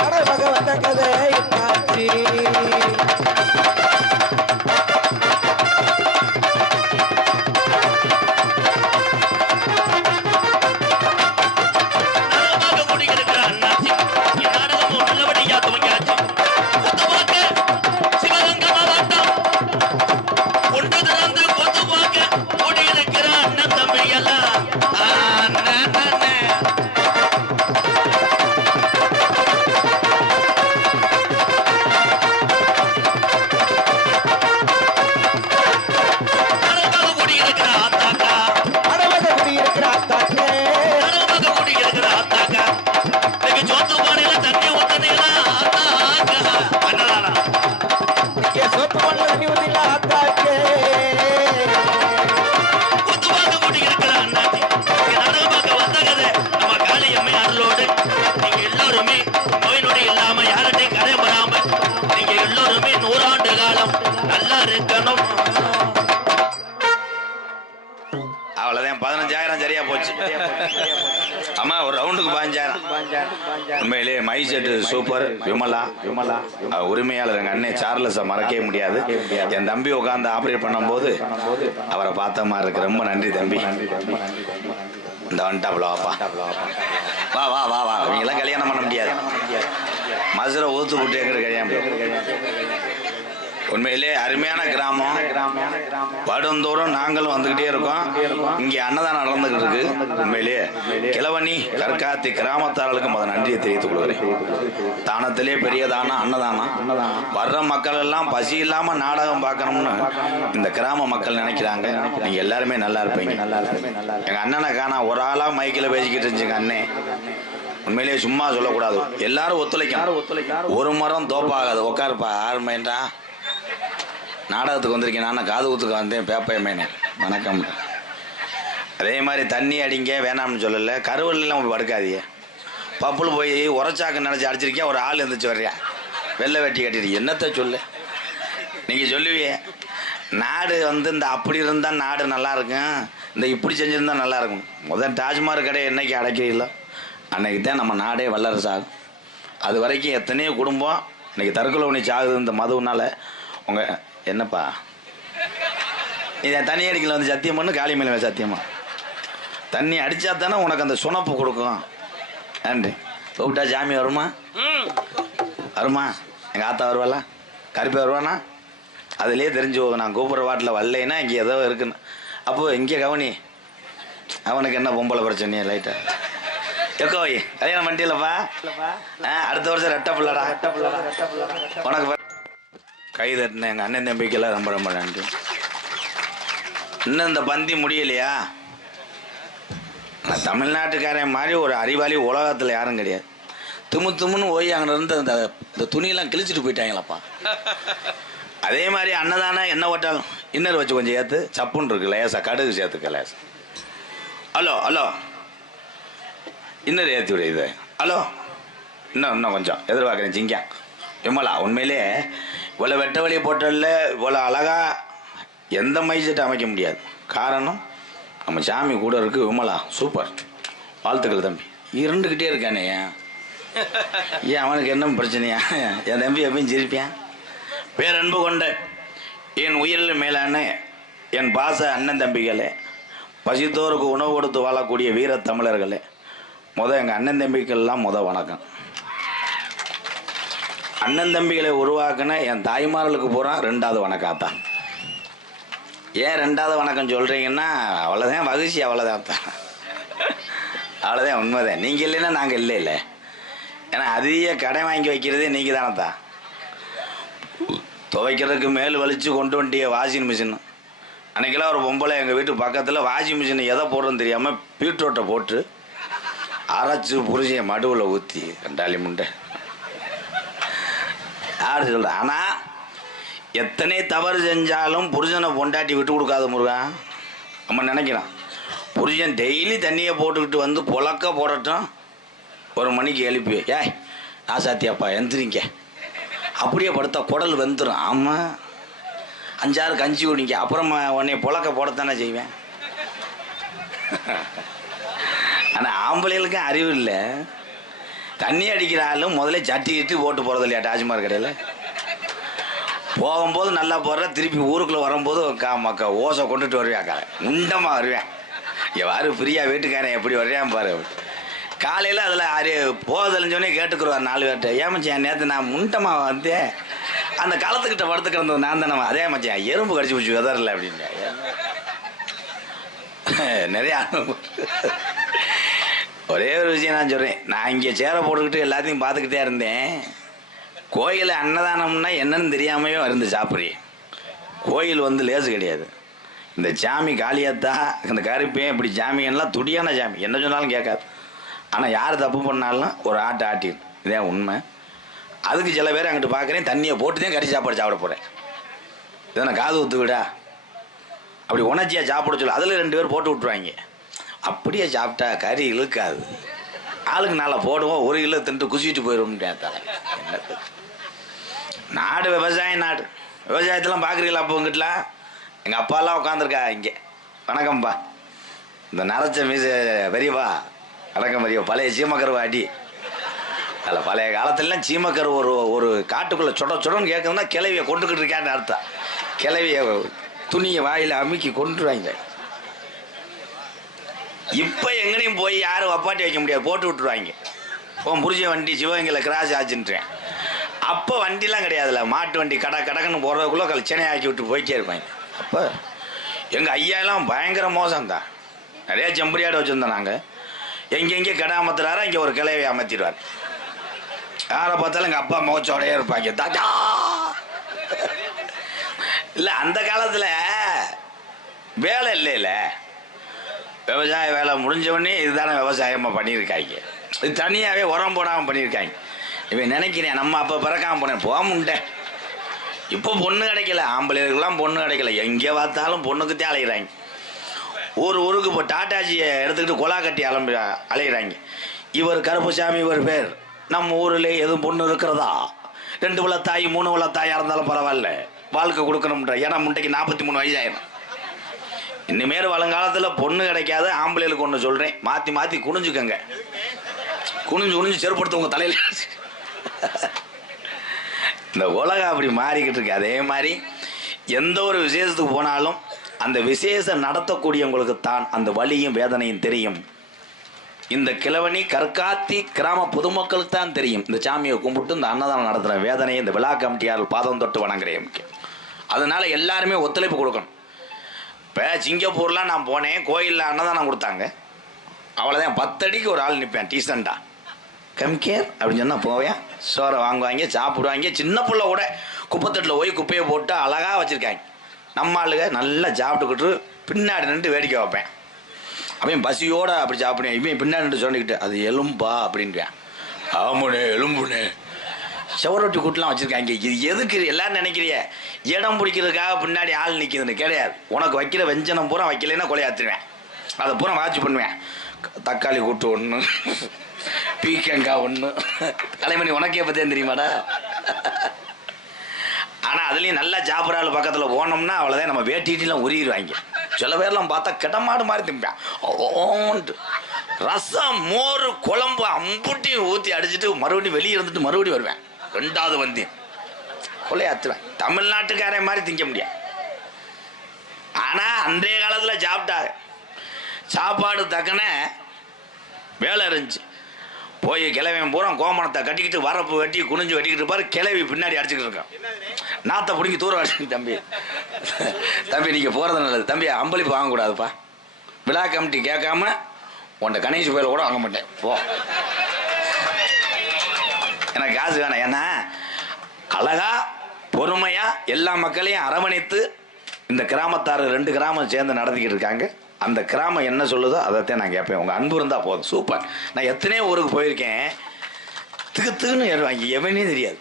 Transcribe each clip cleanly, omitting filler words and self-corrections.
நடமாக வந்த கதை என்னாச்சு அவ்வளவுதான் 15,000 சரியா போச்சு. ஆமா ஒரு ரவுண்டுக்கு 15,000. உண்மையிலேயே மை செட்டு சூப்பர். விமலா உரிமையாளர் எங்க அண்ணன் சார்லஸை மறக்கவே முடியாது. என் தம்பி உட்காந்து ஆப்ரேட் பண்ணும்போது அவரை பார்த்த மாதிரி இருக்கு. ரொம்ப நன்றி தம்பி. இந்த வந்துட்டாப்ல வாப்பா வா வா வா வா. இவங்கெல்லாம் கல்யாணம் பண்ண முடியாது. மதுரை ஊத்து போட்டு எங்கிற கல்யாணம். உண்மையிலே அருமையான கிராமம். வருடந்தோறும் நாங்களும் வந்துகிட்டே இருக்கோம். இங்கே அன்னதானம் நடந்துகிட்டு இருக்கு. உண்மையிலேயே கிழவனி கற்காத்தி கிராமத்தார்களுக்கு முதல் நன்றியை தெரிவித்துக் கொள்கிறேன். தானத்திலே பெரிய தானம் அன்னதானம். வர்ற மக்கள் எல்லாம் பசி இல்லாம நாடகம் பார்க்கணும்னு இந்த கிராம மக்கள் நினைக்கிறாங்க. நீங்க எல்லாருமே நல்லா இருப்பீங்க. எங்க அண்ணனை காணா ஒரு ஆளா மைக்கில் பேசிக்கிட்டு இருந்துச்சுங்க அண்ணே. உண்மையிலேயே சும்மா சொல்லக்கூடாது. எல்லாரும் ஒத்துழைக்கும். ஒரு மரம் தோப்பாகாது. உட்காருப்பா ஆரம்பா. நாடகத்துக்கு வந்திருக்கேன். நான் காது ஊத்துக்கு வந்தேன். பேப்பையமேனே வணக்கம். அதே மாதிரி தண்ணி அடிங்க வேணாம்னு சொல்லலை. கருவல்லாம் போய் படுக்காதீங்க. பப்புள் போய் உரைச்சாக்கு நினச்சி அடிச்சிருக்கேன். ஒரு ஆள் இருந்துச்சு வர்றியா வெள்ளை வெட்டி கட்டிட்டு என்னத்தை சொல்லு. நீங்கள் சொல்லுவியே நாடு இந்த அப்படி இருந்தால் நாடு நல்லா இருக்கும், இந்த இப்படி செஞ்சுருந்தா நல்லா இருக்கும். முதல் டாஜ்மஹால் கடையை என்னைக்கு அடைக்கிறீங்களோ அன்னைக்கு தான் நம்ம நாடே வல்லரசு ஆகும். அது வரைக்கும் எத்தனையோ குடும்பம் இன்னைக்கு தற்கொலை சாகுது இந்த மதுவுனால. உங்கள் என்னப்பா நீ தண்ணி அடிக்கல வந்து சத்தியம் பண்ணு. காளி மேலே சத்தியமா தண்ணி அடித்தா தானே உனக்கு அந்த சுனப்பு கொடுக்கும். நன்றி. கூப்பிட்டா ஜாமி வருமா வருமா? எங்கள் ஆத்தா வருவாளா? கருப்பை வருவானா? அதுலேயே தெரிஞ்சு போகும். நான் கூப்பிட்ற வாட்டில் வரலைன்னா இங்கே ஏதோ இருக்குன்னு. அப்போது இங்கே கவனி. அவனுக்கு என்ன பொம்பளை பிரச்சனையா லைட்டாக எக்கோய் கல்யாணம் பண்ணிட்டீங்களப்பா? அடுத்த வருஷம் ரெட்டை பிள்ளடா. உனக்கு கை தட்டின எங்கள் அண்ணன் தம்பிக்கெல்லாம் ரொம்ப ரொம்ப நன்றி. இன்னும் இந்த பந்தி முடியலையா? நான் தமிழ்நாட்டுக்காரன் மாதிரி ஒரு அறிவாளி உலகத்தில் யாரும் கிடையாது. தும்முன்னு போய் அங்கே இருந்து இந்த துணியெல்லாம் கிழிச்சிட்டு போயிட்டாங்களாப்பா. அதே மாதிரி அன்னதானம் என்ன ஓட்டாலும் இன்னர் வச்சு கொஞ்சம் ஏற்று சப்புன்னு இருக்கு. லேசா கடுகு சேர்த்துக்க லேசா. ஹலோ இன்னர் ஏற்றி விட இது. ஹலோ இன்னும் கொஞ்சம் எதிர்பார்க்குறேன். ஜிங்கா விமலா உண்மையிலே இவ்வளோ வெட்ட வழியை போட்டல இவ்வளோ அழகாக எந்த மைசெட்டை அமைக்க முடியாது. காரணம் நம்ம சாமி கூட இருக்குது. விமலா சூப்பர். வாழ்த்துக்கள் தம்பி. இருண்டுக்கிட்டே இருக்கானே ஏன் அவனுக்கு என்ன பிரச்சனையா? என் தம்பி எப்பயும் சிரிப்பேன். பேரன்பு கொண்ட என் உயிரில் மேலான என் பாச அண்ணன் தம்பிகளே, பசித்தோருக்கு உணவு கொடுத்து வாழக்கூடிய வீர தமிழர்களே, எங்கள் அண்ணன் தம்பிக்கெல்லாம் வணக்கம். அண்ணன் தம்பிகளை உருவாக்குன என் தாய்மார்களுக்கு பூரா 2வது வணக்கத்தான். ஏன் 2வது வணக்கம் சொல்கிறீங்கன்னா அவ்வளோதான் மகிழ்ச்சி. அவ்வளோதான் அவ்வளோதான் உண்மைதான். நீங்கள் இல்லைன்னா நாங்கள் இல்லை. ஏன்னா அதிக கடை வாங்கி வைக்கிறதே நீங்கள் தானே தான். துவைக்கிறதுக்கு மேல் வலிச்சு கொண்டு வந்துட்டிய வாஷிங் மிஷின். அன்றைக்கெல்லாம் ஒரு பொம்பளை எங்கள் வீட்டு பக்கத்தில் வாஷிங் மிஷின் எதை போடுறதுன்னு தெரியாமல் பீட்ரூட்டை போட்டு அரைச்சி புரிஞ்சிய மடுவில் ஊற்றி கண்டாளி முண்டை யார் சொல்கிற. ஆனால் எத்தனை தவறு செஞ்சாலும் புருஷனை பொண்டாட்டி விட்டு கொடுக்காத முருகன் நம்ம நினைக்கிறான். புருஷன் டெய்லி தண்ணியை போட்டுக்கிட்டு வந்து புழக்க போடட்டும். 1 மணிக்கு எழுப்பி ஏய் ஆசாத்தியாப்பா எந்திரிங்க அப்படியே படுத்தா குடல் வெந்துடும். ஆமாம் 5-6 கஞ்சி குடிங்க. அப்புறமா உன்னை புழக்க போடத்தானே செய்வேன். ஆனால் ஆம்பளைகளுக்கும் அறிவு இல்லை. தண்ணி அடிக்கிற ஆளும் முதல்ல சட்டி இட்டு போட்டு போகிறது இல்லையா டாஜ்மஹால் கடையில்? போகும்போது நல்லா போடுற, திருப்பி ஊருக்குள்ளே வரும்போது மக்கா ஓசை கொண்டுட்டு வருவேன், உண்டமாக வருவேன். எவ்வாறு ஃப்ரீயாக வீட்டுக்காரன் எப்படி வர்றேன் பாரு. காலையில் அதில் போதலைஞ்சோடனே கேட்டுக்குருவார் 4 பேர்கிட்ட, ஏன் மச்சான் நேற்று நான் முண்டமாக வந்தேன், அந்த காலத்துக்கிட்ட படுத்து கிடந்தது நான் தானே. அதே மச்சான் எறும்பு கடிச்சு பிடிச்சி வெதறல அப்படின்னு நிறையா. ஒரே ஒரு விஷயம் நான் சொல்கிறேன், நான் இங்கே சேரை போட்டுக்கிட்டு எல்லாத்தையும் பார்த்துக்கிட்டே இருந்தேன். கோயில் அன்னதானம்னா என்னன்னு தெரியாமையே இருந்து சாப்பிட்றேன். கோயில் வந்து லேசு கிடையாது. இந்த சாமி காளியாத்தா, இந்த கருப்பேன், இப்படி சாமியெல்லாம் துடியான சாமி, என்ன சொன்னாலும் கேட்காது. ஆனால் யார் தப்பு பண்ணாலும் ஒரு ஆட்டை ஆட்டிடும், இதே உண்மை. அதுக்கு சில பேர் அங்கிட்டு பார்க்குறேன், தண்ணியை போட்டு தான் கறி சாப்பாடு சாப்பிட போகிறேன். இதை நான் காது ஊற்று விடா அப்படி உணர்ச்சியாக சாப்பிட சொல்ல, அதில் 2 பேர் போட்டு விட்ருவாங்க. அப்படியே சாப்பிட்டா கறி இழுக்காது. ஆளுக்கு நாளை போடுவோம், 1 கிலோ தின்ட்டு குசிட்டு போயிடும். என்னது நாடு, விவசாய நாடு. விவசாயத்தெல்லாம் பார்க்குறீங்களா? அப்போ உங்ககிட்டலாம் எங்கள் அப்பாலாம் உட்காந்துருக்கா இங்கே. வணக்கம்ப்பா. இந்த நரைச்ச மீச பெரியப்பா, வணக்கம் பெரியப்பா. பழைய சீமக்கருவா அடி. அதில் பழைய காலத்துலலாம் சீமக்கரு ஒரு காட்டுக்குள்ளே சுடன்னு கேட்குதுன்னா கிளவியை கொண்டுக்கிட்டு இருக்கான்னு அர்த்தம். கிளவியை துணியை வாயில் அமுக்கி கொண்டுருவாங்க. இப்போ எங்கனையும் போய் யாரும் வப்பாட்டி வைக்க முடியாது, போட்டு விட்டுருவாங்க. புரிஞ்ச வண்டி சிவகங்கையில் கிராஸ் ஆச்சுன்றேன். அப்போ வண்டிலாம் கிடையாதுல்ல, மாட்டு வண்டி கடக்குன்னு போகிறதுக்குள்ளே கல்ச்சனை ஆக்கி விட்டு போயிட்டே இருப்பாங்க. அப்போ எங்கள் ஐயாலாம் பயங்கர மோசம்தான். நிறையா செம்பரியாடு வச்சுருந்தோம் நாங்கள். எங்கெங்கே கடை அமர்த்துறாரோ இங்கே ஒரு கிளையை அமர்த்திடுவார். யாரை பார்த்தாலும் எங்கள் அப்பா முகச்சோடையே இருப்பாங்க. தாஜா இல்லை, அந்த காலத்தில் வேலை இல்லைல்ல, விவசாய வேலை முடிஞ்சவொடனே இதுதானே விவசாயமாக பண்ணியிருக்காங்க. இது தனியாகவே உரம் போடாமல் பண்ணியிருக்காங்க. இவன் நினைக்கிறேன் நம்ம அப்போ பிறக்காமல் போனேன், போக முடியேன். இப்போ பொண்ணு கிடைக்கல, ஆம்பளைகளுக்கெல்லாம் பொண்ணு கிடைக்கல. எங்கே பார்த்தாலும் பொண்ணுக்குத்தே அலைகிறாங்க. ஊருக்கு இப்போ டாட்டாஜியை எடுத்துக்கிட்டு கொலா கட்டி அலைகிறாங்க. இவர் கருப்புசாமி, இவர் பேர். நம்ம ஊரில் எதுவும் பொண்ணு இருக்கிறதா? 2 வளத்தாய் 3 வளத்தாயாக இருந்தாலும் பரவாயில்ல, வாழ்க்கை கொடுக்கணும்ன்ற. ஏன்னா முண்டைக்கு 43 வயசாயிடும். இனிமேல் வருங்காலத்தில் பொண்ணு கிடைக்காது. ஆம்பளைகளுக்கு ஒன்று சொல்கிறேன், மாற்றி குனிஞ்சுக்கங்க. குனிஞ்சு செருப்படுத்த உங்கள் தலையில். இந்த உலகம் அப்படி மாறிக்கிட்டு இருக்கு. அதே மாதிரி எந்த ஒரு விசேஷத்துக்கு போனாலும் அந்த விசேஷம் நடத்தக்கூடியவங்களுக்கு தான் அந்த வலியும் வேதனையும் தெரியும். இந்த கிழவனி கற்காத்தி கிராம பொதுமக்களுக்கு தான் தெரியும். இந்த சாமியை கும்பிட்டு இந்த அன்னதானம் நடத்துகிற வேதனையை இந்த விழா கமிட்டியாளர் பாதம் தொட்டு வணங்குறேன். அதனால எல்லாருமே ஒத்துழைப்பு கொடுக்கணும். இப்போ சிங்கப்பூர்லாம் நான் போனேன், கோயிலில் அன்னதானம் கொடுத்தாங்க. அவ்வளோதான், 10 அடிக்கு ஒரு ஆள் நிற்பேன் டீசெண்டாக. கம்கேர் அப்படின்னு சொன்னால் போவேன், சோறை வாங்குவாங்க, சாப்பிடுவாங்க. சின்ன பிள்ளை கூட குப்பைத்தட்டில் போய் குப்பையை போட்டு அழகாக வச்சுருக்காங்க. நம்ம ஆளுங்க நல்லா சாப்பிட்டுக்கிட்டு பின்னாடி நின்று வேடிக்கை வைப்பேன். அவன் பசியோடு அப்படி சாப்பிடுவேன். இவன் பின்னாடி நின்று சொல்லிக்கிட்டு அது எலும்பா அப்படின்வேன். ஆமாண்ணே எலும்புண்ணே. செவரொட்டி கூட்டெலாம் வச்சுருக்காங்க. இது எதுக்கு எல்லோரும் நினைக்கிறிய? இடம் பிடிக்கிறதுக்காக பின்னாடி ஆள் நிற்கிதுன்னு கிடையாது. உனக்கு வைக்கிற வெஞ்சனம் பூரா வைக்கலைன்னா கொலையாத்துருவேன். அதை பூரா வாட்சி பண்ணுவேன். தக்காளி கூட்டு 1, பீக்கங்காய் 1. தலைமணி உனக்கே பற்றியும் தெரியுமாடா? ஆனால் அதுலேயும் நல்லா சாப்பிட்றாள் பக்கத்தில் போனோம்னா அவ்வளோதான், நம்ம வேட்டிலாம் உருகிடுவாங்க. சில பேர்லாம் பார்த்தா கிடமாடு மாதிரி திம்பேன். ஓன்ட்டு ரசம் மோர் குழம்பு அம்புட்டியும் ஊற்றி அடிச்சுட்டு மறுபடியும் வெளியே இருந்துட்டு மறுபடியும் வருவேன். 2வது வந்தேன் கொலையாத்துவேன். தமிழ்நாட்டுக்காரன் மாதிரி திங்க முடியாது. ஆனால் அன்றைய காலத்தில் சாப்பிட்டாங்க. சாப்பாடு தக்கன வேலை இருந்துச்சு. போய் கிளவியும் பூரா கோமணத்தை கட்டிக்கிட்டு வரப்பு வெட்டி குனிஞ்சு வெட்டிக்கிட்டு இருப்பாரு. கிளவி பின்னாடி அடிச்சுக்கிட்டு இருக்கான். நாத்தை பிடிங்கி தூரம் அடிச்சு, தம்பி நீங்கள் போகிறது நல்லது தம்பி, அம்பளிப்பு வாங்கக்கூடாதுப்பா. விழா கமிட்டி கேட்காம உன்ட கணேஷ் கோயில கூட வாங்க மாட்டேன் போ, எனக்கு காசு வேணாம். ஏன்னா அழகா பொறுமையா எல்லா மக்களையும் அரவணைத்து இந்த கிராமத்தார் 2 கிராமம் சேர்ந்து நடத்திக்கிட்டு இருக்காங்க. அந்த கிராமம் என்ன சொல்லுதோ அதைத்தான் நான் கேட்பேன். உங்கள் அன்பு இருந்தால் போதும். சூப்பர். நான் எத்தனையோ ஊருக்கு போயிருக்கேன். திகுத்துன்னு ஏறுவாங்க, எவனே தெரியாது.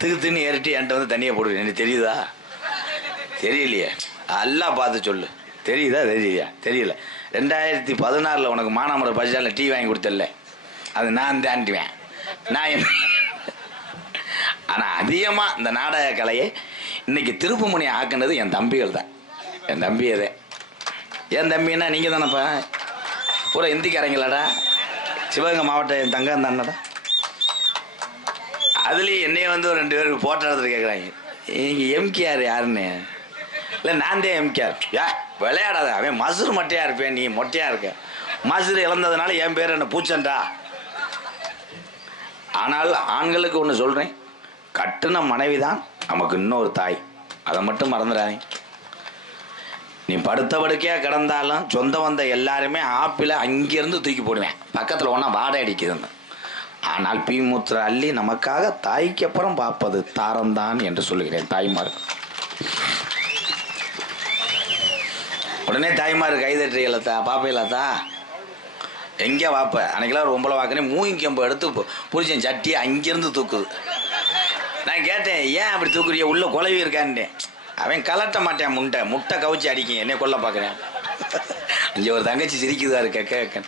திகுத்துன்னு ஏறிட்டு என்கிட்ட வந்து தண்ணியை போடுவேன். எனக்கு தெரியுதா? தெரியலையே. எல்லாம் பார்த்து சொல்லு. தெரியுதா? தெரியல. 2016 உனக்கு மானாமரம் பஸ்ஸால் டீ வாங்கி கொடுத்தல, அது நான் தாண்டிவேன். நான் என்ன ஆனால் அதிகமாக இந்த நாடக கலையை இன்னைக்கு திருப்புமுனை ஆக்குனது என் தம்பிகள் தான். என் தம்பியதே. என் தம்பின்னா நீங்கள் தானேப்பா? பூரா இந்திக்காரங்களாடா. சிவகங்கை மாவட்டம் என் தங்கம் தானடா. அதுலேயும் என்னைய வந்து ஒரு 2 பேருக்கு போட்டோ எடுத்துட்டு கேட்குறாங்க, நீங்கள் எம்கேஆர் யாருன்னு. இல்லை நான் தான் எம்கேஆர். விளையாடாத, அவன் மசுறு மட்டையாக இருப்பேன், நீ மொட்டையாக இருக்க. மசுறு இழந்ததுனால என் பேர் என்ன பூச்சண்டா. ஆனால் ஆண்களுக்கு ஒன்று சொல்கிறேன், கட்டுன மனைவி தான் நமக்கு இன்னொரு தாய். அதை மட்டும் மறந்துடாதீங்க. நீ படுத்த படுக்கையாக கிடந்தாலும் சொந்த வந்த எல்லாருமே ஆப்பிளை அங்கேருந்து தூக்கி போடுவேன், பக்கத்தில் ஒன்றா வாடகை அடிக்குதுன்னு. ஆனால் பீமூத்திர அள்ளி நமக்காக தாய்க்கு அப்புறம் பார்ப்பது தாரம்தான் என்று சொல்லுகிறேன். தாய்மார் உடனே தாய்மார் கைதட்டுறீங்களா, பாப்பீங்களாத்தா? எங்கே வாப்ப? அன்னைக்கெல்லாம் ஒரு 9 வாக்கினே மூங்கி கம்பு எடுத்து புரிச்சேன், சட்டி அங்கேருந்து தூக்குது. நான் கேட்டேன், ஏன் அப்படி தூக்குறிய, உள்ள குழவி இருக்கான்ட்டேன். அவன் கலட்ட மாட்டேன், முட்டை கவிச்சு அடிக்கும், என்னை கொல்ல பார்க்குறேன். அங்கே ஒரு தங்கச்சி சிரிக்குதாரு கேட்க.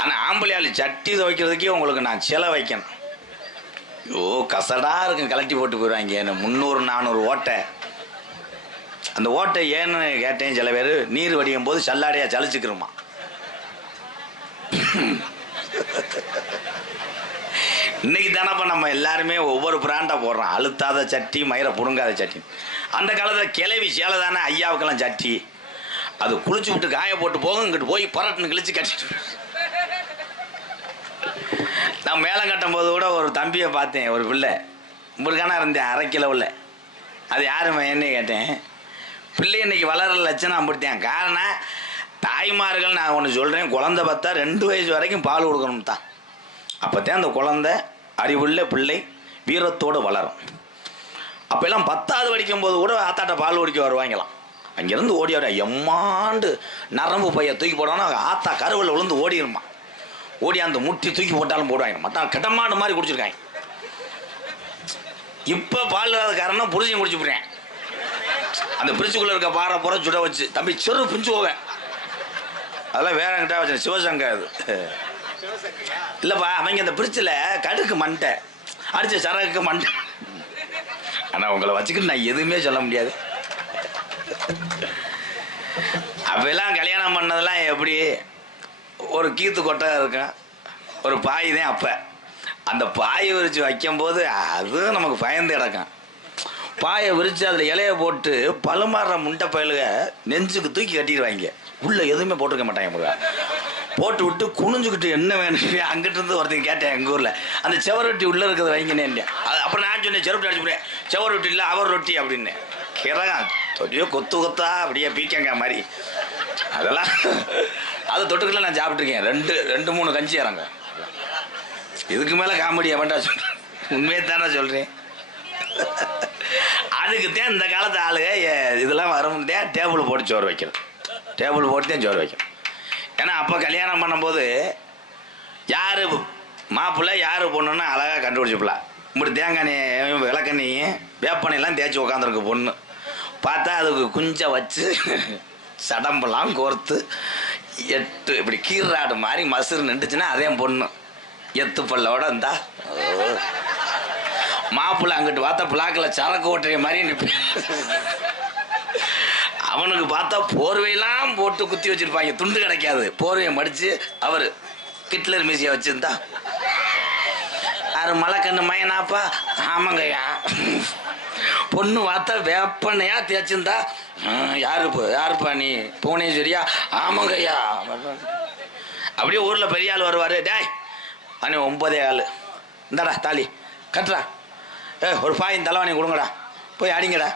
ஆனால் ஆம்பளையாள் சட்டி துவைக்கிறதுக்கே உங்களுக்கு நான் சிலை வைக்கணும். ஓ கசடாக இருக்கும், கலட்டி போட்டு போயிடுவாங்க. என்ன 300-400 ஓட்டை. அந்த ஓட்டை ஏன்னு கேட்டேன். சில பேர் நீர் வடியும் போது சல்லாடையாக சலிச்சுக்கிறோமா. இன்னைக்கு தானப்பா நம்ம எல்லாருமே ஒவ்வொரு பிராண்டாக போடுறோம், அழுத்தாத சட்டி, மயிரை புடுங்காத சட்டி. அந்த காலத்தில் கிளவி சேலை தானே ஐயாவுக்கெல்லாம் சட்டி. அது குளிச்சு விட்டு காய போட்டு போகும், இங்கிட்டு போய் பரட்டுன்னு கிழிச்சு கட்டிட்டு. நான் மேலே கட்டும் போது கூட ஒரு தம்பியை பார்த்தேன், ஒரு பிள்ளை முருகானா இருந்தேன், 1/2 கிலோ உள்ள. அது யாருமே என்ன கேட்டேன். பிள்ளை இன்னைக்கு வளர லட்சணம் அப்படித்தான். காரணம் தாய்மார்கள், நான் ஒன்று சொல்கிறேன், குழந்தை பார்த்தா 2 வயசு வரைக்கும் பால் கொடுக்கணும் தான். அப்போத்தான் அந்த குழந்தை அறிவுள்ள பிள்ளை வீரத்தோடு வளரும். அப்போல்லாம் 10வது படிக்கும்போது கூட ஆத்தாட்ட பால் குடிக்க வருவாங்களாம். அங்கேருந்து ஓடி வர எம்மாண்டு நரம்பு பைய தூக்கி போடணும், ஆத்தா கருவில் விழுந்து ஓடிடுமா. ஓடி அந்த முட்டி தூக்கி போட்டாலும் போடுவாங்க, மற்ற கிட்டமாடு மாதிரி குடிச்சிருக்காங்க. இப்போ பால் இல்லாத காரணம் புரிஞ்சு குடிச்சு போடுறேன். அந்த பிரிச்சுக்குள்ளே இருக்க பாறை புற சுட வச்சு, தம்பி சிறு பிரிஞ்சு போவேன். அதெல்லாம் வேற கிட்ட வச்சேன், சிவசங்கர் அது இல்லைப்பா. அவங்க அந்த பிரிட்சில் கடுக்கு மண்டை அடித்த சரகுக்கு மண்டை. ஆனால் உங்களை வச்சுக்கிட்டு நான் எதுவுமே சொல்ல முடியாது. அப்பெல்லாம் கல்யாணம் பண்ணதெல்லாம் எப்படி, ஒரு கீத்து கொட்டை இருக்கும், ஒரு பாய் தான். அப்போ அந்த பாயை விரித்து வைக்கும்போது அது நமக்கு பயந்து கிடக்கும். பாயை விரித்து அதில் இலையை போட்டு பழுமாறுற முண்டை பயலுக நெஞ்சுக்கு தூக்கி கட்டிடுவாங்க. உள்ளே எதுவுமே போட்டிருக்க மாட்டாங்க. முருகா போட்டு விட்டு குனிஞ்சுக்கிட்டு என்ன வேணும், அங்கிட்டு இருந்து ஒருத்தங்க கேட்டேன் எங்கள் ஊரில், அந்த செவரொட்டி உள்ளே இருக்கிறத வைங்கன்னு. அது அப்புறம் நான் சொன்னேன், செருப்பு அடிச்சு போடுறேன், செவரொட்டி இல்லை அவர் ரொட்டி அப்படின்னு. கிரகம் தொட்டியோ கொத்து கொத்தா அப்படியே பீக்கங்க மாதிரி. அதெல்லாம் அது தொட்டுக்கெல்லாம் நான் சாப்பிட்ருக்கேன். 2-3 கஞ்சி இறங்க. இதுக்கு மேலே காமெடி எவன்டா சொல்கிறேன், உண்மையை தானே சொல்கிறேன். அதுக்குத்தான் இந்த காலத்து ஆளுங்க இதெல்லாம் வரும்தான் டேபிள் போட்டு சோறு வைக்கணும். டேபிள் போட்டு தான் சோறு வைக்கணும். ஏன்னா அப்போ கல்யாணம் பண்ணும்போது யார் மாப்பிள்ளை யார் பொண்ணுன்னு அழகாக கண்டுபிடிச்சிப்பலாம். இப்படி தேங்காய் விளக்கண்ணி வேப்பனையெல்லாம் தேய்ச்சி உட்காந்துருக்கு பொண்ணு. பார்த்தா அதுக்கு குஞ்சை வச்சு சடம்பெல்லாம் கோர்த்து 8 இப்படி கீராடு மாதிரி மசுறு நின்றுச்சுன்னா அதே பொண்ணு. எத்து பல்லோட இருந்தா மாப்பிள்ளை அங்கிட்டு பார்த்தா பிளாக்கில் சரக்கு ஓட்டுற மாதிரி நிற்பேன். அவனுக்கு பார்த்தா போர்வையெல்லாம் போட்டு குத்தி வச்சிருப்பாங்க, துண்டு கிடைக்காது. போர்வையை மடித்து அவர் ஹிட்லர் மீசியை வச்சுருந்தா, அது மலைக்கண்ணு மயனாப்பா. ஆமாங்கய்யா. பொண்ணு பார்த்தா வேப்பனையா தேய்ச்சிருந்தா, யாருப்பா நீ புவனேஸ்வரியா? ஆமாங்கய்யா. அப்படியே ஊரில் பெரிய ஆள் வருவார், டேய் அண்ணே 9 ஆள் இந்தாடா தாலி கட்டுறா, ஒரு பாயின் தலைவாணி கொடுங்கடா, போய் அடிங்கடா,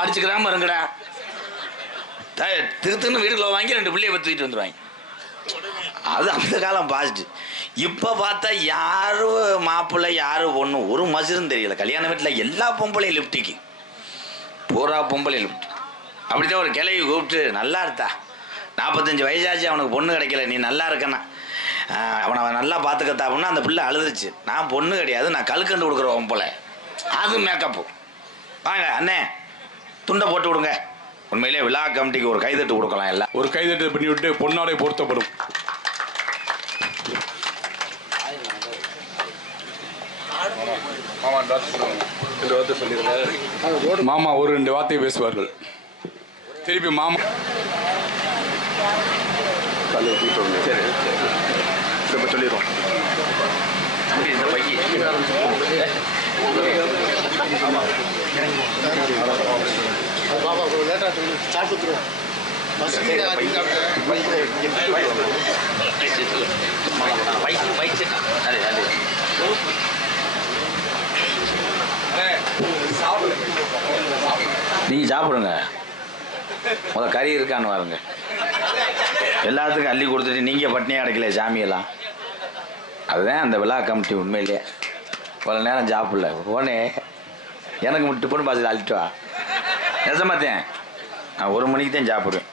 அடிச்சுக்கிறாம இருங்கடா. திருத்துன்னு வீட்டுக்குள்ள வாங்கி 2 பிள்ளையை பற்றிட்டு வந்துடுவாங்க. அது அந்த காலம் பாசிட்டிவ். இப்போ பார்த்தா யாரு மாப்பிள்ளை யாரு பொண்ணு ஒரு மசுரும் தெரியல. கல்யாண வீட்டில் எல்லா பொம்பளையும் லிப்டிக்கு, பூரா பொம்பளை லிப்ட். அப்படித்தான் ஒரு கிளவி கூப்பிட்டு, நல்லா இருந்தா 45 வயசாச்சு, அவனுக்கு பொண்ணு கிடைக்கல, நீ நல்லா இருக்கண்ணா, அவனை நல்லா பார்த்துக்கத்தா அப்படின்னா அந்த பிள்ளை அழுதுச்சு. நான் பொண்ணு கிடையாது, நான் கல்கண்டு கொடுக்குற பொம்பளை. அது மேக்கப்பு. வாங்க அண்ணே துண்டை போட்டு விடுங்க. உண்மையிலே விழா கமிட்டிக்கு ஒரு கைதட்டு கொடுக்கலாம். எல்லாம் ஒரு கைதட்டு பண்ணி விட்டு பொன்னாடை பொருத்தப்படும். மாமா ஒரு 2 வார்த்தை பேசுவார்கள். திருப்பி மாமா சொல்லிடுவோம். நீங்க சாப்பிடுங்க. முதல் கறி இருக்கான்னு பாருங்க. எல்லாத்துக்கும் அள்ளி கொடுத்துட்டு நீங்க பட்னியா அடைக்கல சாமியெல்லாம். அதுதான் அந்த விழா கமிட்டி உண்மையிலேயே. இவ்வளோ நேரம் சாப்பிடல போனே எனக்கு மட்டும் டிஃபன் பாக்ஸில் அள்ளிட்டு வா. நெசமாத்தேன் நான் 1 மணிக்கு தான் சாப்பிடுவேன்.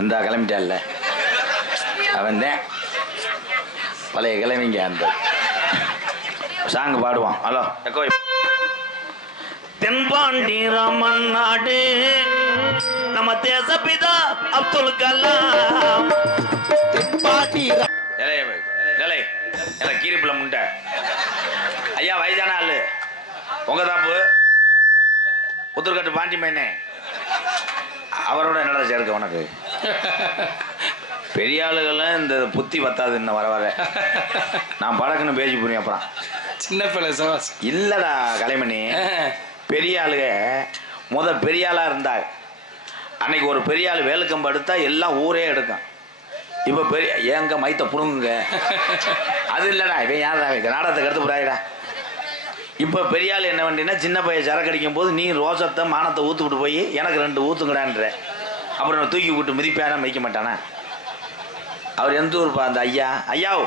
இந்த கிளம்பிட்டான்ல அவன் தான் பழைய கிளம்பிங்க. அந்த சாங்கு பாடுவான். Hello echo. தென்பாண்டி ராமன் நாடு நம்ம தேசப்பிதா அப்துல் கலாம். தென்பாண்டி கீரிப்பிள்ள முண்டை ஐயா வயதான ஆளு. உங்க தாப்பு புத்தூர்கட்டு பாண்டி மைனே அவரோட என்னடா சேர்க்க உனக்கு? பெரிய ஆளுகள்லாம் இந்த புத்தி பத்தாது. இன்னும் வர வர நான் பழக்கணும் பேசி புரியும். அப்புறம் சின்ன பிள்ளை சவாஸ் இல்லடா கலைமணி. பெரிய ஆளுக பெரிய ஆளா இருந்தாங்க. அன்னைக்கு ஒரு பெரிய ஆள் வேலுக்கம்பு எடுத்தா எல்லாம் ஊரே எடுக்கும். இப்போ பெரிய ஏங்க மைத்த புடுங்குங்க அது இல்லைடா. இவன் யாரா நாடகத்தை கருத்து போறாடா. இப்போ பெரிய ஆள் என்ன வேண்டினா சின்ன பையன் சரக்கு அடிக்கும் போது நீ ரோசத்தை மானத்தை ஊற்றுக்கிட்டு போய் எனக்கு 2 ஊற்றுங்கடான்ற. அப்புறம் தூக்கி விட்டு மிதிப்பானா மிதிக்க மாட்டானா? அவர் எந்த ஊருப்பா அந்த ஐயா? ஐயாவோ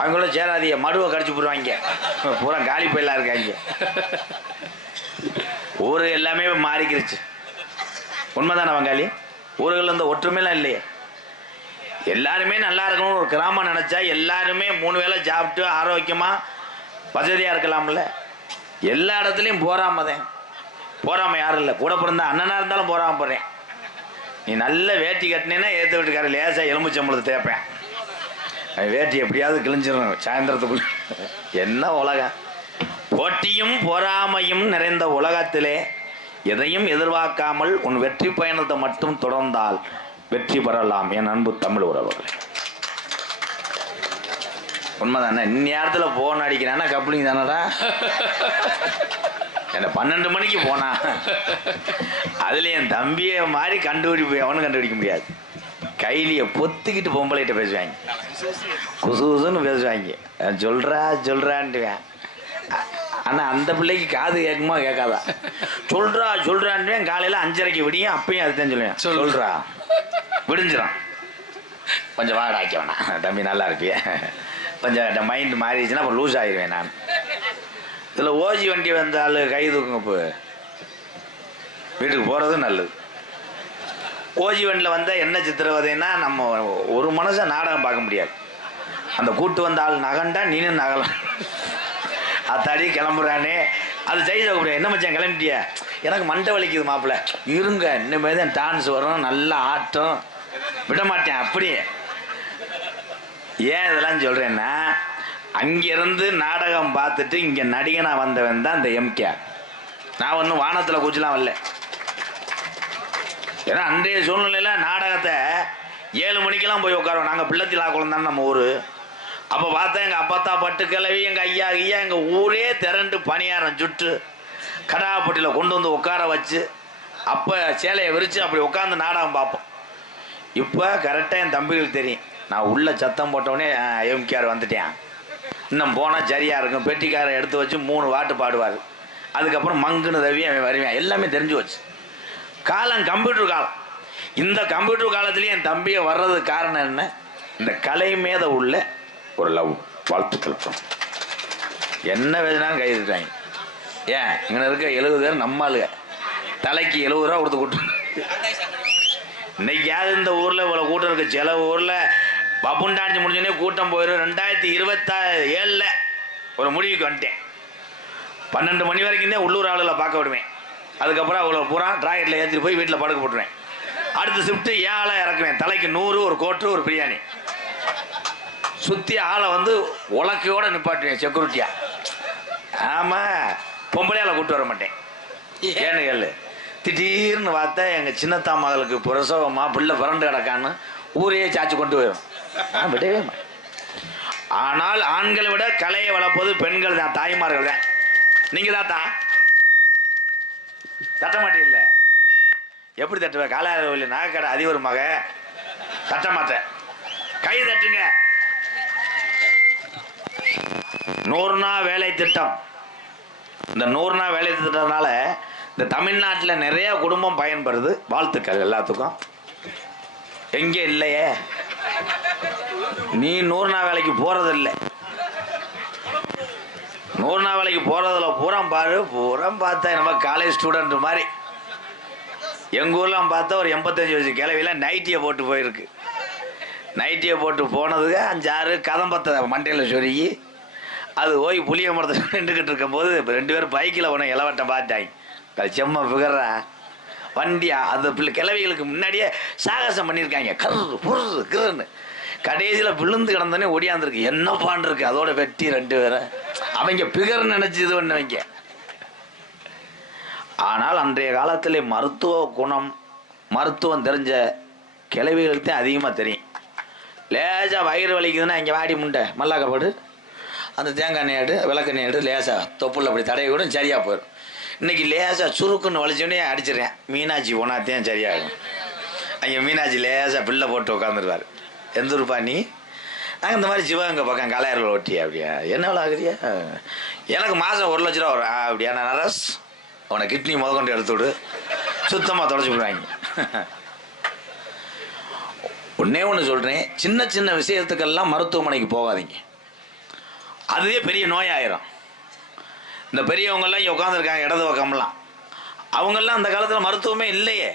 அவங்களும் சேராதிய மடுவை கடிச்சு போடுவாங்க. பூரா காலி பயிலாம் இருக்காங்க. ஊரு எல்லாமே மாறிக்கிருச்சு. உண்மைதானே வங்காளி? ஊர்கள் இந்த ஒற்றுமைலாம் இல்லையே. எல்லாருமே நல்லா இருக்கணும். ஒரு கிராமம் நினச்சா எல்லாருமே 3 வேளை சாப்பிட்டு ஆரோக்கியமாக வசதியாக இருக்கலாம்ல. எல்லா இடத்துலையும் போறாமதேன். போறாமல் யாரும் இல்லை. கூட பிறந்த அண்ணனாக இருந்தாலும் போறாமல் போகிறேன். நீ நல்ல வேட்டி கட்டினேன்னா ஏற்ற வீட்டுக்கார லேசாக எலும்புச்சம்பளத்தை தேய்ப்பேன். வேட்டி எப்படியாவது கிழிஞ்சிடும் சாயந்தரத்துக்குள்ள. என்ன உலகம்! போட்டியும் பொறாமையும் நிறைந்த உலகத்திலே எதையும் எதிர்பார்க்காமல் உன் வெற்றி பயணத்தை மட்டும் தொடர்ந்தால் வெற்றி பெறலாம். என் அன்பு தமிழ் உறவுகளே, உண்மைதானே? இந்நேரத்தில் போன் அடிக்கிறானா கப்ளிங் தானடா. என்ன 12 மணிக்கு போனா அதுல என் தம்பியை மாதிரி அவனும் கண்டுபிடிக்க முடியாது. கைலியை பொத்துக்கிட்டு பொம்பளைகிட்ட பேசுவாங்க. குசு குசுன்னு பேசுவாங்க. சொல்றான்ட்டுவேன். ஆனால் அந்த பிள்ளைக்கு காது கேட்குமா கேட்காதா? சொல்றான்ட்டுவேன். காலையில் 5:30 விடியும். அப்பயும் அதுதான் சொல்லுவேன். சொல்றா விடிஞ்சிடும். கொஞ்சம் வாடா ஆக்க வேணாம் தம்பி, நல்லா இருப்பிய. கொஞ்சம் மைண்ட் மாறிடுச்சுன்னா அப்புறம் லூஸ் ஆகிடுவேன் நான். இதில் ஓஜி வண்டி வந்தாலும் கை தூக்குங்க. இப்போ வீட்டுக்கு போகிறது நல்லது. ஓஜி வண்டியில் வந்தால் என்ன சித்திரவதைன்னா, நம்ம ஒரு மனுஷன் நாடகம் பார்க்க முடியாது. அந்த கூட்டு வந்த ஆள் நகண்டா நீனும் நகலாம். அத்தாடி கிளம்புறானே அது செய்ய முடியாது. என்ன மச்சான் கிளம்பிட்டிய? எனக்கு மண்டை வலிக்குது மாப்பிள்ள. இருங்க இன்னுமே தான் டான்ஸ் வரும், நல்லா ஆட்டம், விட மாட்டேன். அப்படியே ஏன் இதெல்லாம் சொல்கிறேன்னா, அங்கேருந்து நாடகம் பார்த்துட்டு இங்கே நடிகனாக வந்தவன் தான் இந்த எம்கேஆர். நான் ஒன்றும் வானத்தில் குச்சிலாம் வரல. ஏன்னா அன்றைய சூழ்நிலையில் நாடகத்தை 7 மணிக்கெல்லாம் போய் உட்காருவோம். நாங்கள் பிள்ளைத்திலா குழந்தான் நம்ம ஊர். அப்போ பார்த்தா எங்கள் அப்பத்தா பட்டு கிளவி, எங்கள் ஐயா எங்கள் ஊரே திரண்டு பணியாரம் சுட்டு கடாப்பட்டியில் கொண்டு வந்து உட்கார வச்சு அப்போ சேலையை விரித்து அப்படி உட்காந்து நாடகம் பார்ப்போம். இப்போ கரெக்டாக என் தம்பிகளுக்கு தெரியும். நான் உள்ள சத்தம் போட்டவுடனே எம்கேஆர் வந்துட்டேன், இன்னும் போனால் சரியாக இருக்கும். பெட்டிக்காரை எடுத்து வச்சு 3 பாட்டு பாடுவார். அதுக்கப்புறம் மங்குன்னு தவி அவன் வருவேன். எல்லாமே தெரிஞ்சு வச்சு. காலம் கம்ப்யூட்டர் காலம். இந்த கம்ப்யூட்டர் காலத்துலேயும் என் தம்பியை வர்றதுக்கு காரணம் என்ன? இந்த கலை மேத உள்ள ஒரு லவ். வாழ்த்துக்கள். என்ன வேணுனாலும் கைதுட்டாங்க. ஏன் இங்கே இருக்க 70 பேர் நம்மளுங்க தலைக்கு 70 ரூபா கொடுத்து கூட்டம். இன்னைக்காவது இந்த ஊரில் இவ்வளோ கூட்டம் இருக்குது. சில ஊரில் பப்புண்டாச்சு முடிஞ்சோடனே கூட்டம் போயிடும். 2027 ஒரு முடிவுக்கு வந்துட்டேன். 12 மணி வரைக்கும் தான் உள்ளூர் ஆளுகளை பார்க்க விடுவேன். அதுக்கப்புறம் அவ்வளோ பூரா டிராக்கெட்டில் ஏற்றிட்டு போய் வீட்டில் படுக்க போட்டுருவேன். அடுத்த ஷிஃப்ட்டு ஏன் ஆளை இறக்குவேன். தலைக்கு 100, ஒரு கோட்டு, ஒரு பிரியாணி. சுற்றி ஆளை வந்து உலக்கையோடு நிப்பாட்டுவேன் செக்யூரிட்டியா. ஆமாம், பொம்பளையால் கூப்பிட்டு வர மாட்டேன். ஏன்னு கேளு, திடீர்னு பார்த்தா எங்கள் சின்னத்தா மகளுக்கு பிரசவமாக பிள்ளை பிறண்டு கிடக்கான்னு ஊரையே சாச்சு கொண்டு போயிடும். விடவே மாட்டேன். ஆனால் ஆண்களை விட கலையை வளர்ப்பது பெண்கள் தான், தாய்மார்கள் தான். நீங்க தான் தட்ட மாட்டீங்கல்ல? எப்படி தட்டுவேன்? காலாயில் நகைக்கடை அதிபர் மக தட்ட மாட்டேன். கை தட்டுங்க. 100 நாள் வேலை திட்டம். இந்த 100 நாள் வேலை திட்டத்தினால இந்த தமிழ்நாட்டில் நிறைய குடும்பம் பயன்படுது. வாழ்த்துக்கள் எல்லாத்துக்கும். எங்கே இல்லையே, நீ 100 நாள் வேலைக்கு போறதில்லை. 100 நாள் வேலைக்கு போறதுல பூரம் பாரு, பூரம் பார்த்தா நம்ம காலேஜ் ஸ்டூடெண்ட் மாதிரி. எங்கள் ஊர்லாம் பார்த்தா ஒரு 85 வயசு கிளவியில் நைட்டியை போட்டு போயிருக்கு. நைட்டியை போட்டு போனதுக்கு 5-6 கதம்பத்தை மண்டையில் சொருகி அது போய் புளிய மரத்தை நின்றுக்கிட்டு இருக்கும்போது 2 பேரும் பைக்கில் ஒன்று இளவட்டம் பார்த்தாங்க. செம்ம பிகர்றா வண்டியா. அந்த கிளவிகளுக்கு முன்னாடியே சாகசம் பண்ணியிருக்காங்க. கரு பொருள் கிருன்னு கடைசியில் விழுந்து கிடந்தோடனே ஒடியாந்துருக்கு. என்ன பாண்டிருக்கு அதோட வெட்டி 2 பேரை அவங்க பிகர் நினைச்சு இது பண்ணுவீங்க. ஆனால் அன்றைய காலத்தில் மருத்துவ குணம், மருத்துவம் தெரிஞ்ச கிளவிகளுக்கு தான் அதிகமாக தெரியும். லேசாக வயிறு வலிக்குதுன்னா இங்கே வாடி முண்டை மல்லாக்கப்பாடு அந்த தேங்காய் எண்ணெய் எடு, விளக்கெண்ணெய் எடு, லேசாக தொப்புள்ள அப்படி தடவை கூட சரியாக போயிடும். இன்றைக்கி லேசாக சுருக்குன்னு வலிச்சோடனே அடிச்சிடுறேன். மீனாட்சி போனாத்தையும் சரியாகும். அங்கே மீனாட்சி லேசாக பிள்ளை போட்டு உட்காந்துருவார். எந்த ஊருப்பா நீ? நாங்கள் இந்த மாதிரி சிவகங்கை பக்கம் கலையரில் ஓட்டியா? அப்படியா? என்ன எவ்வளோ ஆகுறியா? எனக்கு மாதம் 1 லட்ச ரூபா வரும். அப்படியா? நான் நரஸ் அவனை கிட்னி முதற்கொண்டு எடுத்து விடு, சுத்தமாக தொலைச்சி விடுவாங்க. ஒன்னே ஒன்று சொல்கிறேன், சின்ன சின்ன விஷயத்துக்கெல்லாம் மருத்துவமனைக்கு போகாதீங்க. அதுவே பெரிய நோயாயிரும். இந்த பெரியவங்கெல்லாம் இங்கே உட்காந்துருக்காங்க இடது பக்கம்லாம், அவங்கெல்லாம் அந்த காலத்தில் மருத்துவமே இல்லையே.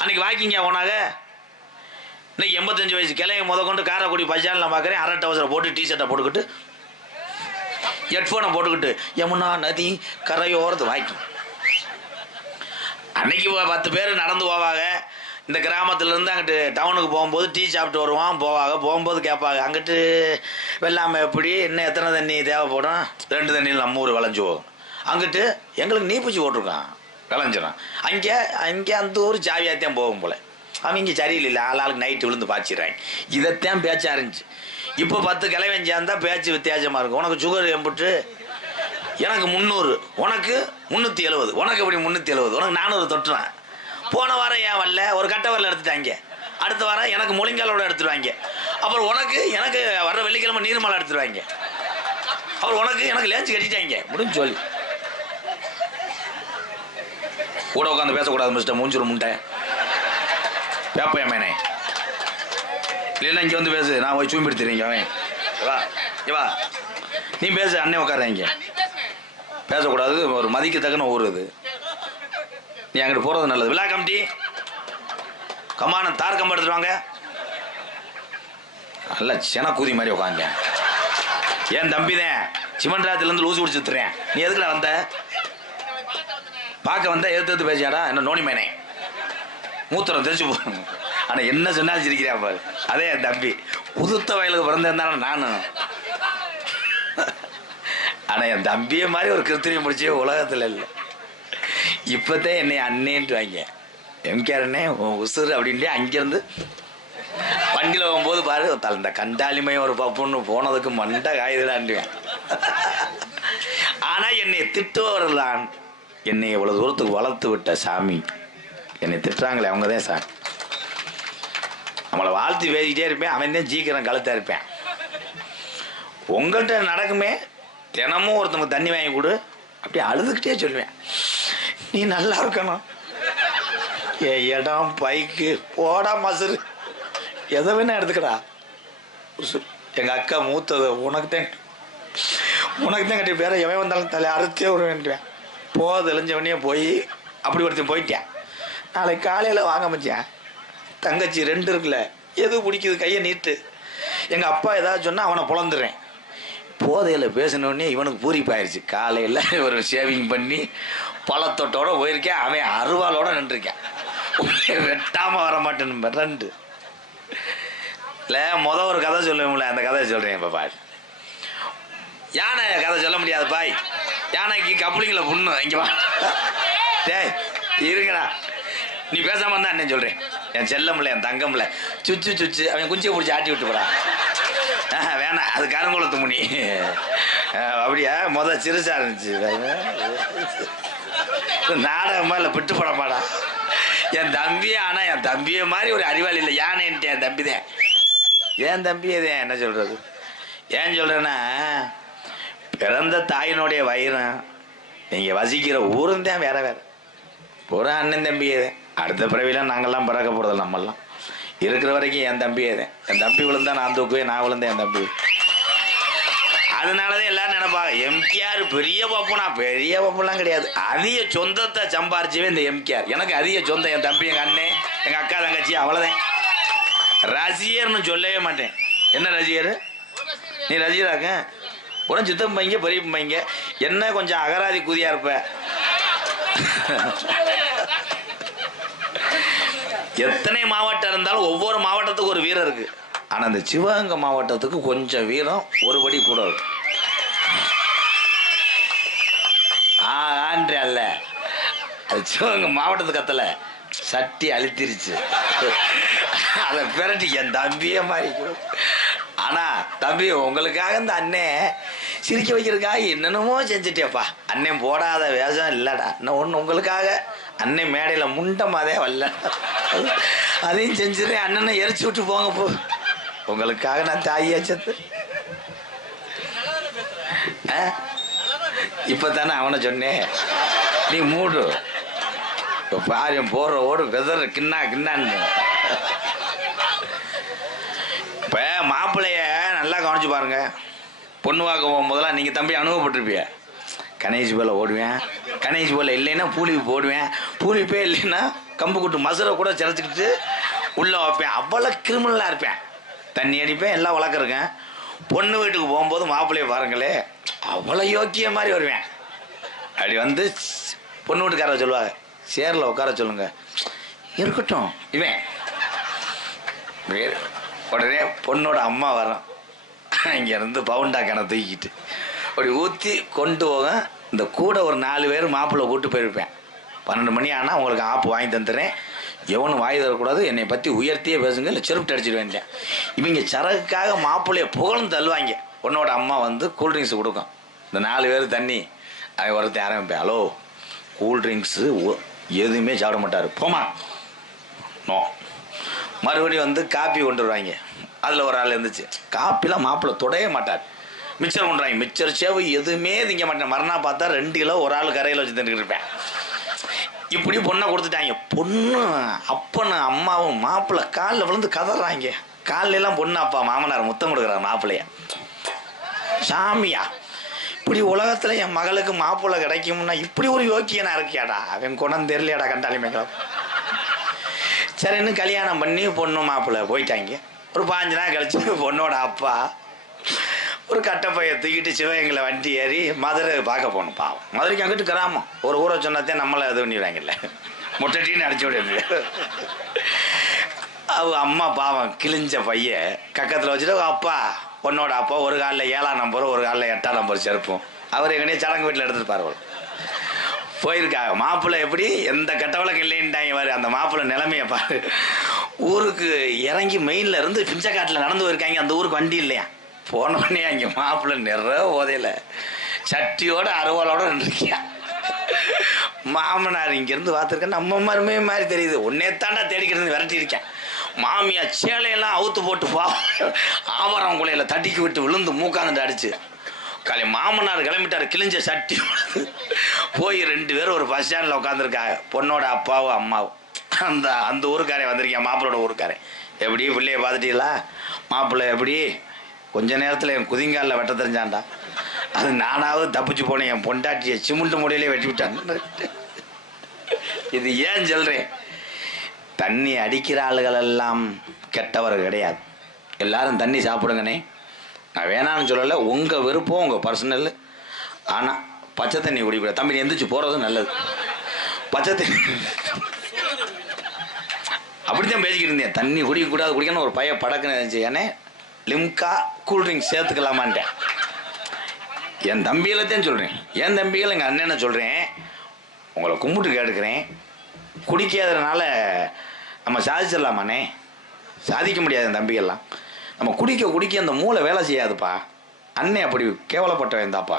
அன்றைக்கி வாக்கிங்க போனாங்க. இன்னைக்கு 85 வயசு கிளைய முதற்கொண்டு காரைக்குடி பஜாரில் பார்க்குறேன். அரட்டை அவசரம் போட்டு டிஷர்ட்டை போட்டுக்கிட்டு ஹெட்ஃபோனை போட்டுக்கிட்டு யமுனா நதி கரையோரத்து வாய்க்கும். அன்னைக்கு 10 பேர் நடந்து போவாங்க. இந்த கிராமத்துலேருந்து அங்கிட்டு டவுனுக்கு போகும்போது டீ சாப்பிட்டு வருவான். போகும்போது கேட்பாங்க, அங்கிட்டு வெள்ளாமை எப்படி, இன்னும் எத்தனை தண்ணி தேவைப்படும்? 2 தண்ணியில் நம்ம ஊர் விளைஞ்சி போகும். அங்கிட்டு எங்களுக்கு நீப்பிச்சு போட்டிருக்கான், விளைஞ்சிடும். அங்கே அந்த ஊர் ஜாவியாகத்தான் போகும் போல். அவங்க சரியில்லை, ஆளாளுக்கு நைட்டு விழுந்து பாய்ச்சிடுறாங்க. இதைத்தான் பேச்சா இருந்துச்சு. இப்போ 10 கிளைவன் சேர்ந்தா பேச்சு வித்தியாசமாக இருக்கும். உனக்கு சுகர் எம்பிட்டு? எனக்கு 300, உனக்கு 370, உனக்கு எப்படி 370, உனக்கு 400 தொட்டுறான். போன வாரம் ஏன் வரல? ஒரு கட்டை வரல எடுத்துட்டாங்க. அடுத்த வாரம் எனக்கு முழங்காலோட எடுத்துருவாங்க. அப்புறம் எனக்கு வர்ற வெள்ளிக்கிழமை நீர்மலை எடுத்துருவாங்க. அப்புறம் எனக்கு லேஞ்சு கட்டிட்டாங்க. முடிஞ்சு சொல்லி கூட உட்காந்து பேசக்கூடாது மிஸ்டர் மூஞ்சூர் முண்டை வேப்பைய மேனே. இல்லைன்னா இங்கே வந்து பேசு, நான் போய் சூம்பி எடுத்துறீங்க. அவன் வா நீ பேசு, அண்ணன் உட்காருங்க. பேசக்கூடாது, ஒரு மதிக்கத்தக்கன்னு ஊறுது. நீ அங்கிட்டு போகிறது நல்லது. விழா கமிட்டி கமான தார் கம்பம் எடுத்துருவாங்க. நல்ல செனக்கூதி மாதிரி உட்காந்து. ஏன் தம்பி தான் சிமன்ராத்திலேருந்து லூசி குடிச்சு வித்துறேன். நீ எதுக்குடா வந்த? பார்க்க வந்த எடுத்து பேசியாடா? என்ன நோனி மேனே மூத்திரம் தெரிச்சு போகணும். ஆனால் என்ன சொன்னாலும் சிரிக்கிறேன் பாரு. அதே என் தம்பி புதுத்த வயலுக்கு பிறந்திருந்தாலும் நானும். ஆனால் என் தம்பியை மாதிரி ஒரு கிருத்திரியம் முடிச்சே உலகத்தில் இல்லை. இப்போதான் என்னை அண்ணேன்ட்டு வாங்க எம்கேரண்ணே உசுறு அப்படின்ட்டு அங்கேருந்து வண்டியில் போகும்போது பாரு இந்த கண்டாலிமையும் ஒரு பப்புன்னு போனதுக்கு மண்டை காயுதுடான்டுவேன். ஆனால் என்னை திட்டுவவர்கள் தான் என்னை இவ்வளோ தூரத்துக்கு வளர்த்து விட்ட சாமி. என்னை திட்டுறாங்களே அவங்க தான் சாமி. நம்மளை வாழ்த்து பேசிக்கிட்டே இருப்பேன், அவன் தான் சீக்கிரம் கழுத்தாக இருப்பேன். உங்கள்கிட்ட நடக்குமே, தினமும் ஒருத்தவங்க தண்ணி வாங்கி கொடு, அப்படியே அழுதுகிட்டே சொல்லுவேன், நீ நல்லா இருக்கணும். என் இடம் பைக்கு போடா மசுரு எதை வேணா எடுத்துக்கடா. எங்கள் அக்கா மூத்தது உனக்கு தான் கட்டி பேர எவன் வந்தாலும் தலை அறுத்தே ஒரு வேண்டுவேன். தெளிஞ்சவனே போய் அப்படி ஒருத்தன் போயிட்டேன். நாளைக்கு காலையில் வாங்க மச்சான், தங்கச்சி 2 இருக்குல்ல, எது பிடிக்குது கையை நீட்டு. எங்கள் அப்பா ஏதாவது சொன்னால் அவனை புலந்துடுறேன். போதையில் பேசினோடனே இவனுக்கு பூரிப்பாயிருச்சு. காலையில் ஒரு ஷேவிங் பண்ணி பழத்தொட்டோட போயிருக்கேன். அவன் அருவாளோட நின்றுருக்கேன். வெட்டாமல் வர மாட்டேன்னு 2 இல்லை. ஒரு கதை சொல்லுவோம்ல, அந்த கதையை சொல்கிறேன். இப்போ பாய் யானை கதை சொல்ல முடியாது பாய். யானைக்கு கப்ளிங்கில் புண்ணு இங்கே வா. டேய் இருக்குடா, நீ பேசாமல் இருந்தால் அண்ணன் சொல்கிறேன். என் செல்லமில்ல, என் தங்கமில்ல, சுச்சு அவன் குஞ்சியை பிடிச்சி ஆட்டி விட்டு போடா. வேணாம் யானை, அது கருங்குளத்து முனி. அப்படியா? சிறுசா இருந்துச்சு. நாடகமா இல்லை பிட்டு படமாடா என் தம்பி. ஆனா என் தம்பியை மாதிரி ஒரு அறிவாளி இல்லை. யானைன்ட்டு என் தம்பி தான். என் தம்பி தான். என்ன சொல்றது? ஏன் சொல்றேன்னா, பிறந்த தாயினுடைய வயிறும் நீங்க வசிக்கிற ஊரும் தான் வேற வேற. ஒரு அண்ணன் தம்பியே தான். அடுத்த பிறவிலாம் நாங்கள்லாம் பிறக்க போறதில்ல. நம்மெல்லாம் இருக்கிற வரைக்கும் என் தம்பியே தான். என் தம்பி விழுந்தா நான் தூக்குவேன், நான் விழுந்தேன் என் தம்பி. அதனாலதான் எல்லாரும் நினைப்பாங்க எம்கேஆர் பெரிய பப்புனா. பெரிய பப்புலாம் கிடையாது. அதிக சொந்தத்தை சம்பாரிச்சவே இந்த எம்கேஆர். எனக்கு அதிக சொந்தம் என் தம்பி, எங்க அண்ணன், எங்க அக்கா, தங்கச்சி, அவ்வளவுதான். ரசிகர்னு சொல்லவே மாட்டேன். என்ன ரசிகர்? நீ ரசிகராக்க உடனே சித்தம் பைங்க பெரிய பைங்க. என்ன கொஞ்சம் அகராதி கூதியா இருப்ப. எத்தனை மாவட்டம் இருந்தாலும் ஒவ்வொரு மாவட்டத்துக்கு ஒரு வீரர் இருக்கு. ஆனா இந்த சிவகங்கை மாவட்டத்துக்கு கொஞ்சம் வீரம் ஒரு படி கூட இருக்கு. ஆன்றே அல்ல, அது சிவகங்கை மாவட்டத்துக்கு கத்தல சட்டி அழுத்திருச்சு. அதை பிறட்டி என் தம்பியே மாதிரி. ஆனா தம்பி, உங்களுக்காக இந்த அண்ணன் சிரிக்க வைக்கிறதுக்காக என்னென்னமோ செஞ்சுட்டேப்பா. அண்ணன் போடாத வேஷம் இல்லடா. இன்னும் ஒன்று உங்களுக்காக அண்ணன் மேடையில முண்டமாதே வரல, அதையும் செஞ்சுறேன். அண்ணனை எரிச்சு விட்டு போங்க போ. உங்களுக்காக நான் தாயாச்சத்து. இப்பதானே அவனை சொன்னேன், நீ மூடு. இப்ப பாரு போற ஓடு வெதர் கிண்ணா கிண்ணான்னு. இப்ப மாப்பிள்ளைய நல்லா கவனிச்சு பாருங்க. பொண்ணு பார்க்க போகும்போதெல்லாம் நீங்க தம்பி அனுபவப்பட்டிருப்பிய. கணேஷ் போல ஓடுவேன், கணேஷ் போல இல்லைன்னா பூலிப்பு போடுவேன், பூலிப்பே இல்லைன்னா கம்பு கூட்டு மசுரை கூட சிரைச்சிக்கிட்டு உள்ள வைப்பேன். அவ்வளோ கிரிமினலாக இருப்பேன். தண்ணி அடிப்பேன், எல்லாம் வளர்க்குறேன். பொண்ணு வீட்டுக்கு போகும்போது மாப்பிள்ளைய பாருங்களே, அவ்வளோ யோக்கிய மாதிரி வருவேன். அப்படி வந்து பொண்ணு வீட்டுக்கார சொல்லுவாங்க, சேரில் உட்கார சொல்லுங்க. இருக்கட்டும் இவன். உடனே பொண்ணோட அம்மா வரோம், இங்கேருந்து பவுண்டா கிண தூக்கிட்டு அப்படி ஊற்றி கொண்டு போக. இந்த கூட ஒரு 4 பேர் மாப்பிள்ளை கூப்பிட்டு போயிருப்பேன். 12 மணி ஆனால் உங்களுக்கு ஆப்பு வாங்கி தந்துடுறேன், எவனும் வாங்கி தரக்கூடாது, என்னை பற்றி உயர்த்தியே பேசுங்க, இல்லை செருப்பு அடிச்சிட்டு வேண்டேன். இவங்க சரக்குக்காக மாப்பிள்ளைய புகழ்ந்து தள்ளுவாங்க. பொண்ணோட அம்மா வந்து கூல்ட்ரிங்க்ஸ் கொடுக்கும். இந்த 4 பேர் தண்ணி அவன் ஒருத்தர் ஆரம்பிப்பேன். ஹலோ, கூல்ட்ரிங்க்ஸு எதுவுமே சாப்பிட மாட்டார், போமா. நோ. மறுபடியும் வந்து காப்பி கொண்டு வருவாங்க. அதில் ஒரு ஆள் இருந்துச்சு, காப்பிலாம் மாப்பிள்ளை தொடவே மாட்டார். மிக்சர் கொண்டுறாங்க, மிக்சர் சேவு எதுவுமே திங்க மாட்டேன். மறுநாள் பார்த்தா 2 கிலோ ஒரு ஆள் கரையில் வச்சு தின்னுட்டு இருப்பேன். இப்படி பொண்ணை கொடுத்துட்டாங்க. பொண்ணு அப்பன்னு அம்மாவும் மாப்பிள்ளை காலில் விழுந்து கதறாங்க. காலில எல்லாம் பொண்ணு அப்பா மாமனார் முத்தம் கொடுக்குறாரு மாப்பிள்ளைய. சாமியா, இப்படி உலகத்துல என் மகளுக்கு மாப்பிள்ளை கிடைக்கும்னா இப்படி ஒரு யோக்கியனா இருக்கியாடா, அவன் குணம் தெரியலையாடா கண்டாளி மேக்கலாம். சரின்னு கல்யாணம் பண்ணி பொண்ணு மாப்பிள்ளை போயிட்டாங்க. ஒரு 5 நாள் கழிச்சு பொண்ணோட அப்பா ஒரு கட்டப்பையை தூக்கிட்டு சிவகங்கையில் வண்டி ஏறி மதுரை பார்க்க போகணும். பாவம், மதுரைக்கு அங்கிட்டு கிராமம். ஒரு ஊரை சொன்னதே நம்மளை இது பண்ணிடுவாங்கல்ல, முட்டைட்டின்னு அடிச்சு விடுறது. அவங்க அம்மா பாவம் கிழிஞ்ச பைய கக்கத்தில் வச்சுட்டு, அப்பா பொண்ணோட அப்பா ஒரு காலில் 7ஆம் நம்பர், ஒரு காலில் 8ஆம் நம்பர் செருப்போம். அவர் எங்கனையே சடங்கு வீட்டில் எடுத்துட்டு பாரு போயிருக்காங்க. மாப்பிள்ளை எப்படி எந்த கட்டவளக்கம் இல்லைன்ட்டாங்க பாரு. அந்த மாப்பிள்ளை நிலைமையை பாரு. ஊருக்கு இறங்கி மெயின்ல இருந்து பிஞ்சக்காட்டில் நடந்து போயிருக்காங்க. அந்த ஊருக்கு வண்டி இல்லையா. போனோடனே அங்கே மாப்பிள்ளை நிறைய போதையில சட்டியோட அறுவாலோட இருக்கியா. மாமனார் இங்கேருந்து பார்த்துருக்கேன், நம்ம மருமே மாதிரி தெரியுது. ஒன்னே தாண்டா தேடிக்கிறது விரட்டி இருக்கேன். மாமியா சேலையெல்லாம் அவுத்து போட்டு ஆவரம் குலையில தட்டிக்கு விட்டு விழுந்து மூக்காந்துட்டு அடிச்சு காலை மாமனார் கிளம்பிட்டாரு. கிழிஞ்ச சட்டி போய் 2 பேரும் ஒரு பஸ் ஸ்டாண்டில் உட்காந்துருக்காங்க. பொண்ணோட அப்பாவும் அம்மாவும். அந்த ஊருக்காரன் வந்திருக்கேன், மாப்பிள்ளோட ஊருக்காரன். எப்படி பிள்ளைய பார்த்துட்டீங்களா? மாப்பிள்ளை எப்படி கொஞ்ச நேரத்தில் என் குதிங்காலில் வெட்ட தெரிஞ்சான்டா. அது நானாவது தப்பிச்சு போனேன், என் பொண்டாட்டியை சிமுண்டு முடியிலே வெட்டி விட்டான். இது ஏன் சொல்றேன், தண்ணி அடிக்கிற ஆளுகள் எல்லாம் கெட்டவர் கிடையாது. எல்லாரும் தண்ணி சாப்பிடுங்கண்ணே, நான் வேணான்னு சொல்லலை, உங்கள் விருப்பம், உங்கள் பர்சனல். ஆனால் பச்சை தண்ணி குடிக்கூடாது. தம்பி எந்திரிச்சு போகிறதும் நல்லது. பச்சை தண்ணி அப்படித்தான் பேசிக்கிட்டு இருந்தேன். தண்ணி குடிக்கக்கூடாது, குடிக்கணும் ஒரு பைய படக்குன்னு இருந்துச்சு. ஏன்னே லிம்கா கூல்ட்ரிங்க்ஸ் சேர்த்துக்கலாமான்ட்டேன். என் தம்பியில்தான் சொல்கிறேன், என் தம்பிகள் எங்கள் அண்ணனை சொல்கிறேன், உங்களை கும்பிட்டு கேட்டுக்கிறேன், குடிக்காததுனால நம்ம சாதிச்சிடலாமாண்ணே? சாதிக்க முடியாது. என் தம்பிகள்லாம் நம்ம குடிக்க குடிக்க அந்த மூளை வேலை செய்யாதுப்பா. அண்ணே அப்படி கேவலப்பட்டவன் தாப்பா.